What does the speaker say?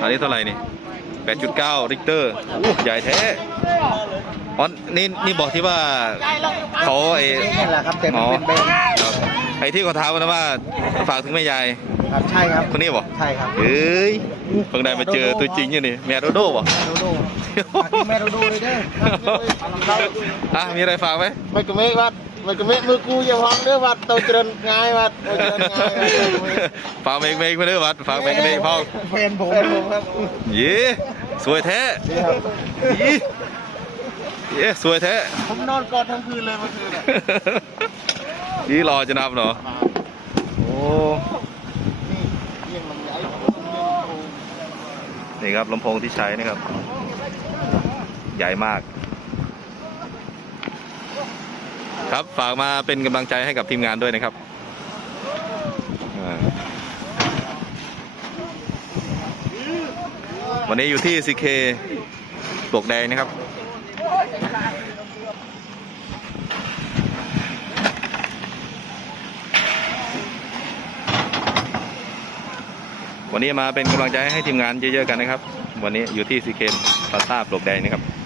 อันนี้เท่าไหร่นี่8.9ริกเตอร์โอ้ใหญ่แท้อ๋อนี่นี่บอกที่ว่าเขาไอ้นี่แหละครับแต่มันเป็นเบนครับไอ้ที่เขาท้ามนะว่าฝากถึงแม่ยายครับใช่ครับคนนี้บอกใช่ครับเอ้ยเพิ่งได้มาเจอตัวจริงอยู่นี่แม่โดโด้บอกแม่โดโดฝากที่แม่โดโดเลยเด้ออะมีอะไรฝากไหมไม่กระเมฆวัด ไม่กระเมฆมือกูอย่าพังเด้อวัดเตาเจริญง่ายวัดเตาเจริญง่ายวัดฝากเมกเมกไปเด้อวัดฝากเมกเมกพ่อแฟนผมแฟนผมครับเย้สวยแท้ยี่เย้สวยแท้ผมนอนกอดทั้งคืนเลยเมื่อคืนอะยี่รอจะนับเนาะโอ้นี่เยี่ยมลำไยนี่ครับลำโพงที่ใช้นะครับ ใหญ่มาก ครับฝากมาเป็นกำลังใจให้กับทีมงานด้วยนะครับวันนี้อยู่ที่ CK ปลวกแดงนะครับวันนี้มาเป็นกำลังใจให้ทีมงานเยอะๆกันนะครับ วันนี้อยู่ที่ CK พาซ่าปลวกแดงนะครับ